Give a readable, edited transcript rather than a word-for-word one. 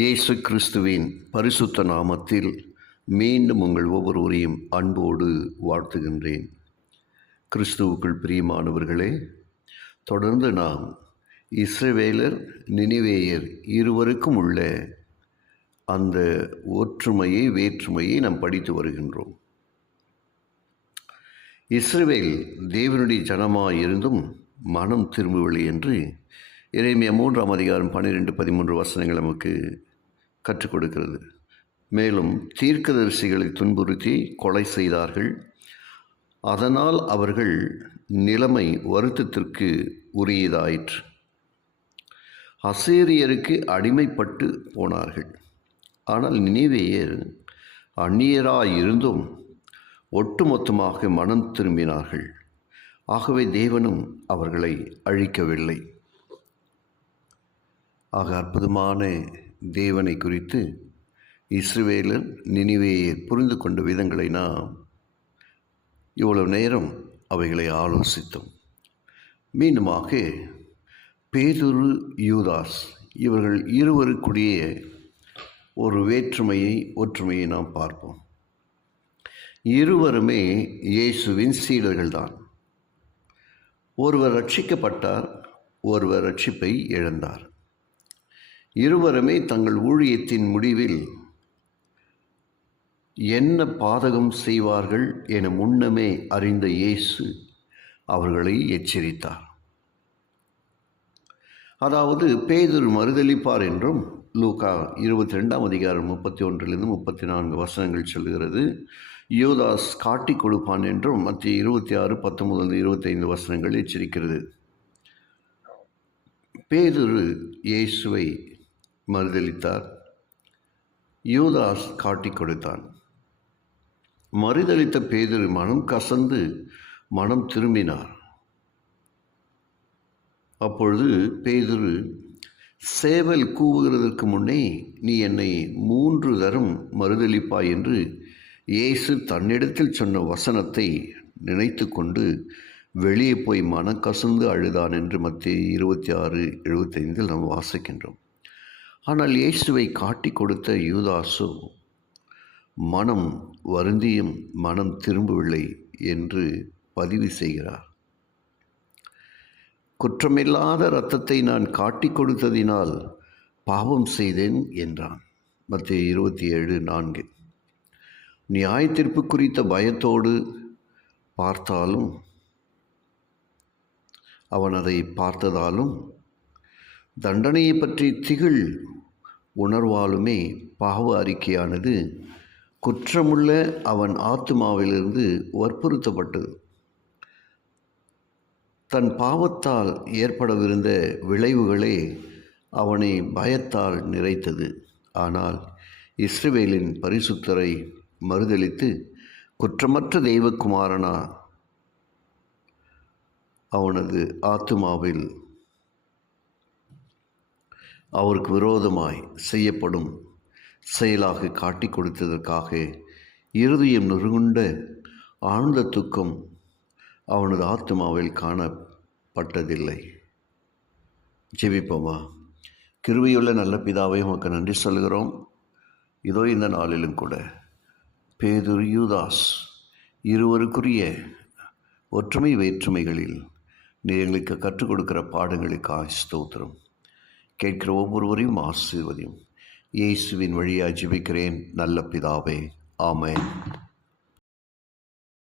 இயேசு கிறிஸ்துவின் பரிசுத்த நாமத்தில் மீண்டும் உங்கள் ஒவ்வொருவரையும் அன்போடு வாழ்த்துகின்றேன். கிறிஸ்துவுக்குள் பிரியமானவர்களே, தொடர்ந்து நாம் இஸ்ரவேலர் நினிவேயர் இருவருக்கும் உள்ள அந்த வேற்றுமையை நாம் படித்து வருகின்றோம். இஸ்ரவேல் தேவனுடைய ஜனமாய் இருந்தும் மனம் திரும்பவில்லை என்று எரேமியா 3ஆம் அதிகாரம் 12-13 வசனங்கள் நமக்கு கற்றுக் கொடுக்கிறது. மேலும் தீர்க்கதரிசிகளை துன்புறுத்தி கொலை செய்தார்கள். அதனால் அவர்கள் நிலைமை வருத்தத்திற்கு உரியதாயிற்று. அசீரியருக்கு அடிமைப்பட்டு போனார்கள். ஆனால் நினிவேயர் அந்நியராயிருந்தும் ஒட்டுமொத்தமாக மனம் திரும்பினார்கள். ஆகவே தேவனும் அவர்களை அழிக்கவில்லை. ஆக அற்புதமான தேவனை குறித்து இஸ்ரவேலர் நினிவேயர் புரிந்து கொண்ட விதங்களை நாம் இவ்வளவு நேரம் அவைகளை ஆலோசித்தோம். மீண்டுமாக பேதுரு, யூதாஸ் இவர்கள் இருவருக்குரிய ஒரு ஒற்றுமையை நாம் பார்ப்போம். இருவருமே இயேசுவின் சீடர்கள்தான். ஒருவர் ரட்சிக்கப்பட்டார், ஒருவர் ரட்சிப்பை இழந்தார். இருவருமே தங்கள் ஊழியத்தின் முடிவில் என்ன பாதகம் செய்வார்கள் என முன்னமே அறிந்த இயேசு அவர்களை எச்சரித்தார். அதாவது பேதுரு மறுதலிப்பார் என்றும் லூக்கா 22ஆம் அதிகாரம் 31-34 வசனங்கள் சொல்கிறது. யூதாஸ் காட்டி கொடுப்பான் என்றும் மத்திய 26:19-25 வசனங்கள் எச்சரிக்கிறது. பேதுரு இயேசுவை மறுதலித்தார், யூதாஸ் காட்டி கொடுத்தான். மறுதலித்த பேதுரு மனம் கசந்து மனம் திரும்பினார். அப்பொழுது பேதுரு, சேவல் கூவுகிறதற்கு முன்னே நீ என்னை 3 தரம் மறுதலிப்பாய் என்று இயேசு தன்னிடத்தில் சொன்ன வசனத்தை நினைத்து கொண்டு வெளியே போய் மனக்கசந்து அழுதான் என்று மத்திய 26:75 நாம் வாசிக்கின்றோம். ஆனால் இயேசுவை காட்டி கொடுத்த யூதாசோ மனம் வருந்தியும் மனம் திரும்பவில்லை என்று பதிவு செய்கிறார். குற்றமில்லாத இரத்தத்தை நான் காட்டி கொடுத்ததினால் பாவம் செய்தேன் என்றான். மத்திய 27:4. நியாயத்தீர்ப்பு குறித்த பயத்தோடு பார்த்தாலும் அவன் அதை பார்த்ததாலும் தண்டனையை பற்றி திகில் உணர்வாலுமே பாவ அறிக்கையானது குற்றமுள்ள அவன் ஆத்துமாவிலிருந்து வற்புறுத்தப்பட்டது. தன் பாவத்தால் ஏற்படவிருந்த விளைவுகளே அவனை பயத்தால் நிறைத்தது. ஆனால் இஸ்ரவேலின் பரிசுத்தரை மறுதலித்து குற்றமற்ற தெய்வகுமாரனா அவனது ஆத்துமாவில் அவருக்கு விரோதமாய் செய்யப்படும் செயலாக காட்டி கொடுத்ததற்காக இருதயம் நொறுங்குண்ட ஆழ்ந்த துக்கம் அவனது ஆத்மாவில் காணப்பட்டதில்லை. ஜெபிப்போமா. கிருபையுள்ள நல்ல பிதாவை உமக்கு நன்றி சொல்கிறோம். இதோ இந்த நாளிலும் கூட பேதுரு, யூதாஸ் இருவருக்குரிய ஒற்றுமை வேற்றுமைகளில் நீ எங்களுக்கு கற்றுக் கொடுக்கிற பாடங்களுக்காக ஸ்தோத்திரம். கேட்கிற ஒவ்வொருவரையும் ஆசீர்வதியும். இயேசுவின் வழியாக ஜெபிக்கிறேன் நல்ல பிதாவே. ஆமென்.